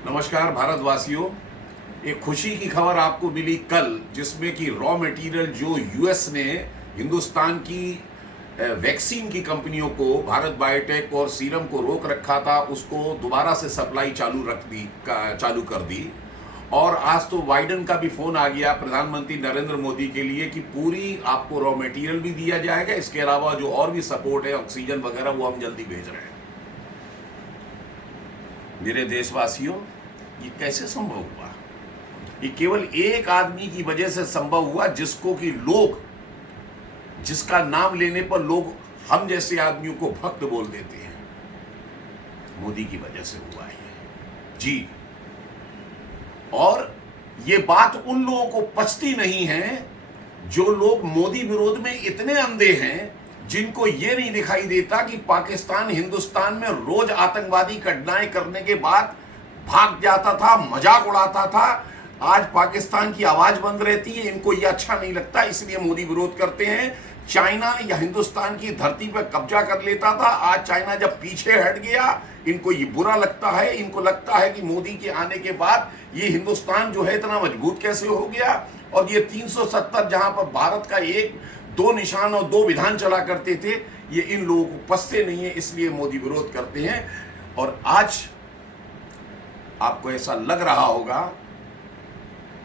नमस्कार भारतवासियों। एक खुशी की खबर आपको मिली कल, जिसमें कि रॉ मटेरियल जो यूएस ने हिंदुस्तान की वैक्सीन की कंपनियों को, भारत बायोटेक और सीरम को रोक रखा था, उसको दोबारा से सप्लाई चालू कर दी। और आज तो बाइडन का भी फोन आ गया प्रधानमंत्री नरेंद्र मोदी के लिए कि पूरी आपको रॉ मटेरियल भी दिया जाएगा, इसके अलावा जो और भी सपोर्ट है, ऑक्सीजन वगैरह, वो हम जल्दी भेज रहे हैं। मेरे देशवासियों, ये कैसे संभव हुआ? ये केवल एक आदमी की वजह से संभव हुआ, जिसको कि लोग, जिसका नाम लेने पर लोग हम जैसे आदमियों को भक्त बोल देते हैं। मोदी की वजह से हुआ है जी। और ये बात उन लोगों को पचती नहीं है जो लोग मोदी विरोध में इतने अंधे हैं, जिनको ये नहीं दिखाई देता कि पाकिस्तान हिंदुस्तान में रोज आतंकवादी घटनाएं करने के बाद भाग जाता था, मजाक उड़ाता था। आज पाकिस्तान की आवाज बंद रहती है, इनको ये अच्छा नहीं लगता, इसलिए मोदी विरोध करते हैं। चाइना या हिंदुस्तान की धरती पर कब्जा कर लेता था, आज चाइना जब पीछे हट गया, इनको ये बुरा लगता है। इनको लगता है कि मोदी के आने के बाद ये हिंदुस्तान जो है इतना मजबूत कैसे हो गया। और ये 370 जहां पर भारत का एक दो निशान और दो विधान चला करते थे, ये इन लोगों को पसते नहीं है, इसलिए मोदी विरोध करते हैं। और आज आपको ऐसा लग रहा होगा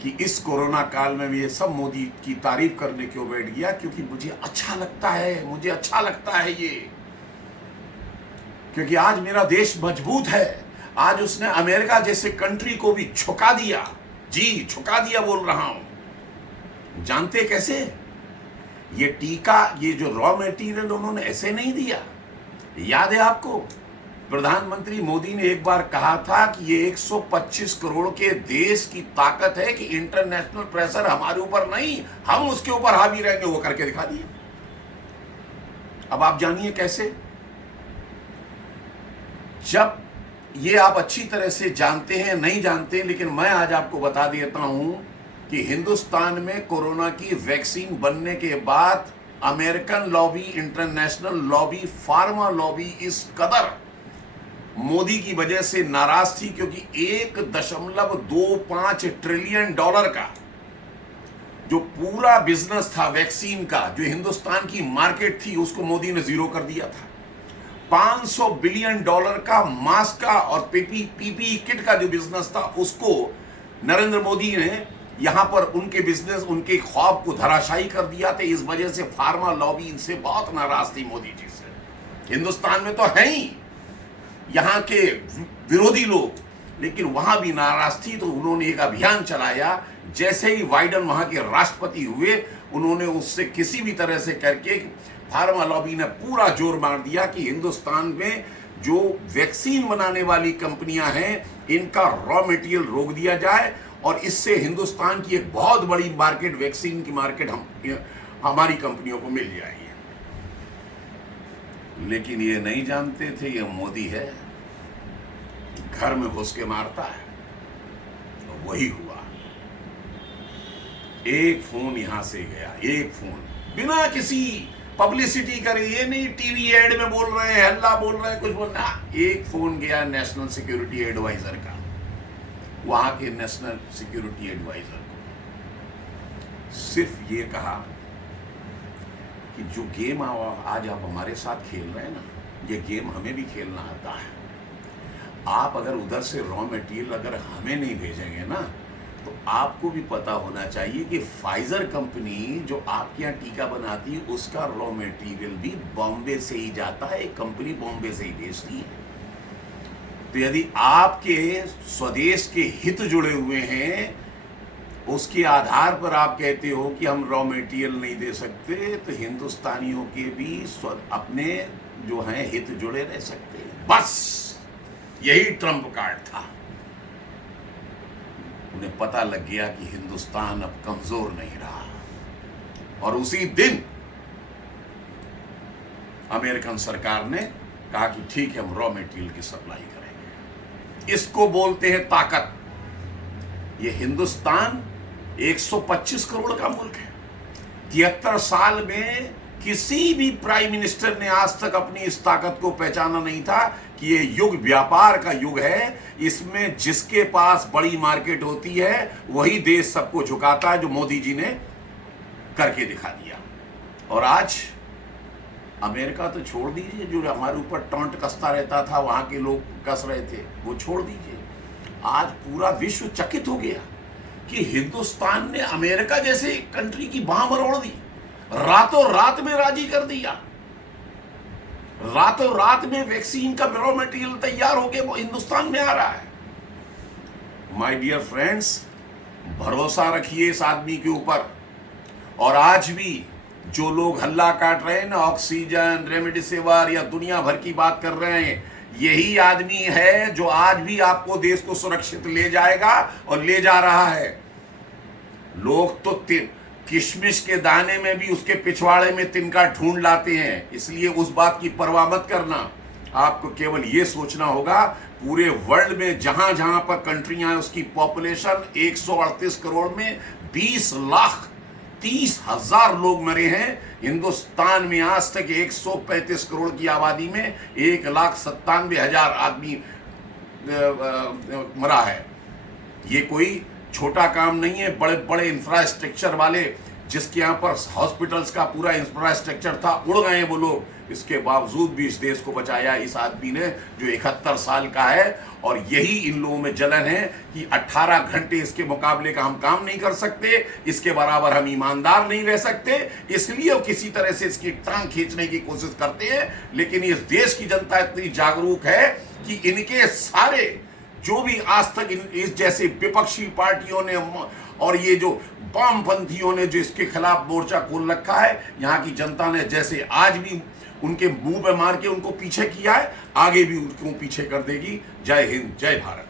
कि इस कोरोना काल में भी ये सब मोदी की तारीफ करने क्यों बैठ गया, क्योंकि मुझे अच्छा लगता है, मुझे अच्छा लगता है ये, क्योंकि आज मेरा देश मजबूत है। आज उसने अमेरिका जैसे कंट्री को भी झुका दिया, जी झुका दिया बोल रहा हूं। जानते कैसे? ये टीका, ये जो रॉ मटेरियल उन्होंने ऐसे नहीं दिया। याद है आपको, प्रधानमंत्री मोदी ने एक बार कहा था कि ये 125 करोड़ के देश की ताकत है कि इंटरनेशनल प्रेशर हमारे ऊपर नहीं, हम उसके ऊपर हावी रहेंगे। वो करके दिखा दिए। अब आप जानिए कैसे। जब ये आप अच्छी तरह से जानते हैं, नहीं जानते, लेकिन मैं आज आपको बता देता हूं कि हिंदुस्तान में कोरोना की वैक्सीन बनने के बाद American lobby, international lobby, pharma lobby इस कदर मोदी की वजह से नाराज थी, क्योंकि 1.25 ट्रिलियन डॉलर का जो पूरा बिजनेस था वैक्सीन का, जो हिंदुस्तान की मार्केट थी, उसको मोदी ने जीरो कर दिया था। 500 बिलियन डॉलर का मास्क का और पीपीई किट का जो बिजनेस था, उसको नरेंद्र मोदी ने यहां पर उनके बिजनेस, उनके ख्वाब को धराशायी कर दिया था। इस वजह से फार्मा लॉबी इनसे बहुत नाराज थी, मोदी जी से। हिंदुस्तान में तो है ही यहां के विरोधी लोग, लेकिन वहां भी नाराज थी, तो उन्होंने एक अभियान चलाया। जैसे ही बाइडन वहां के राष्ट्रपति हुए, उन्होंने उससे किसी भी तरह से करके फार्मा लॉबी ने पूरा जोर मार दिया कि हिंदुस्तान में जो वैक्सीन बनाने वाली कंपनियां हैं, इनका रॉ मटेरियल रोक दिया जाए, और इससे हिंदुस्तान की एक बहुत बड़ी मार्केट, वैक्सीन की मार्केट हमारी कंपनियों को मिल जाएगी। लेकिन ये नहीं जानते थे ये मोदी है, घर में घुस के मारता है। तो वही हुआ। एक फोन यहां से गया, एक फोन, बिना किसी पब्लिसिटी करे, ये नहीं टीवी एड में बोल रहे हैं, हल्ला बोल रहे हैं, कुछ बोल रहा, एक फोन गया नेशनल सिक्योरिटी एडवाइजर का, वहां के नेशनल सिक्योरिटी एडवाइजर को। सिर्फ ये कहा कि जो गेम आज आप हमारे साथ खेल रहे हैं ना, ये गेम हमें भी खेलना आता है। आप अगर उधर से रॉ मटेरियल अगर हमें नहीं भेजेंगे ना, तो आपको भी पता होना चाहिए कि फाइजर कंपनी जो आपके यहाँ टीका बनाती है, उसका रॉ मटेरियल भी बॉम्बे से ही जाता है। एक कंपनी बॉम्बे से ही बेचती है। तो यदि आपके स्वदेश के हित जुड़े हुए हैं, उसके आधार पर आप कहते हो कि हम रॉ मटेरियल नहीं दे सकते, तो हिंदुस्तानियों के भी अपने जो हैं हित जुड़े रह सकते हैं। बस यही ट्रम्प कार्ड था। उन्हें पता लग गया कि हिंदुस्तान अब कमजोर नहीं रहा, और उसी दिन अमेरिकन सरकार ने कहा कि ठीक है, हम रॉ मटेरियल की सप्लाई करेंगे। इसको बोलते हैं ताकत। ये हिंदुस्तान 125 करोड़ का मुल्क है। 73 साल में किसी भी प्राइम मिनिस्टर ने आज तक अपनी इस ताकत को पहचाना नहीं था कि ये युग व्यापार का युग है। इसमें जिसके पास बड़ी मार्केट होती है वही देश सबको झुकाता है, जो मोदी जी ने करके दिखा दिया। और आज अमेरिका तो छोड़ दीजिए, जो हमारे ऊपर टॉन्ट कसता रहता था, वहां के लोग कस रहे थे, वो छोड़ दीजिए। आज पूरा विश्व चकित हो गया कि हिंदुस्तान ने अमेरिका जैसे कंट्री की बांह मरोड़ दी, रातों रात में राजी कर दिया। रातों रात में वैक्सीन का रॉ मटेरियल तैयार होकर हिंदुस्तान में आ रहा है। माय डियर फ्रेंड्स, भरोसा रखिए इस आदमी के ऊपर। और आज भी जो लोग हल्ला काट रहे हैं ना, ऑक्सीजन, रेमडेसिविर या दुनिया भर की बात कर रहे हैं, यही आदमी है जो आज भी आपको देश को सुरक्षित ले जाएगा और ले जा रहा है। लोग तो किशमिश के दाने में भी उसके पिछवाड़े में तिनका ढूंढ लाते हैं, इसलिए उस बात की परवाह मत करना। आपको केवल ये सोचना होगा, पूरे वर्ल्ड में जहां जहां पर कंट्रियां हैं उसकी पॉपुलेशन 138 करोड़ में 20,30,000 लोग मरे हैं। हिंदुस्तान में आज तक 135 करोड़ की आबादी में 1,97,000 आदमी मरा है। ये कोई छोटा काम नहीं है। बड़े बड़े इंफ्रास्ट्रक्चर वाले, जिसके यहाँ पर हॉस्पिटल्स का पूरा इंफ्रास्ट्रक्चर था, उड़ गए वो लोग। इसके बावजूद भी इस देश को बचाया इस आदमी ने, जो 71 साल का है। और यही इन लोगों में जलन है कि 18 घंटे इसके मुकाबले का हम काम नहीं कर सकते, इसके बराबर हम ईमानदार नहीं रह सकते, इसलिए वो किसी तरह से इसकी टांग खींचने की कोशिश करते हैं। लेकिन इस देश की जनता इतनी जागरूक है कि इनके सारे जो भी आज तक इस जैसे विपक्षी पार्टियों ने और ये जो वामपंथियों ने जो इसके खिलाफ मोर्चा खोल रखा है, यहाँ की जनता ने जैसे आज भी उनके मुंह पे मार के उनको पीछे किया है, आगे भी उनको पीछे कर देगी। जय हिंद, जय भारत।